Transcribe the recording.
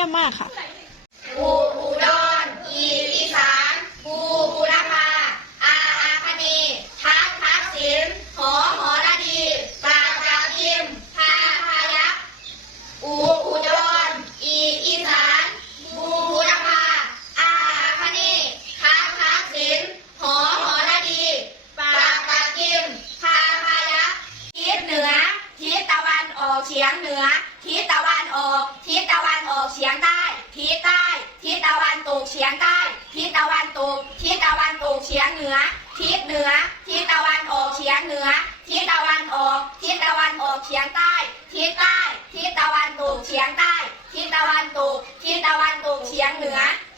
ยี่ยมมากค่ะอูอุดรอีอีสานอูอุรพาอาอาคณีทักทักษิณหอหอระดีปราปรากิมพาพายักอูอุดรอีอีสานอูอุรพาอาอาคณีทักทักษิณหอหอระดีปราปรากิมพาพายักทิศเหนือทิศตะวันออกเฉียงเหนือทิศตะวันออกทิศตะวัน กเฉียงใต้ ทิศใต้ ทิศตะวันตกเฉียงใต้ ทิศตะวันตก ทิศตะวันตกเฉียงเหนือ ทิศเหนือ ทิศตะวันออกเฉียงเหนือ ทิศตะวันออก ทิศตะวันออกเฉียงใต้ ทิศใต้ ทิศตะวันตกเฉียงใต้ ทิศตะวันตก ทิศตะวันตกเฉียงเหนือทิศเหนือ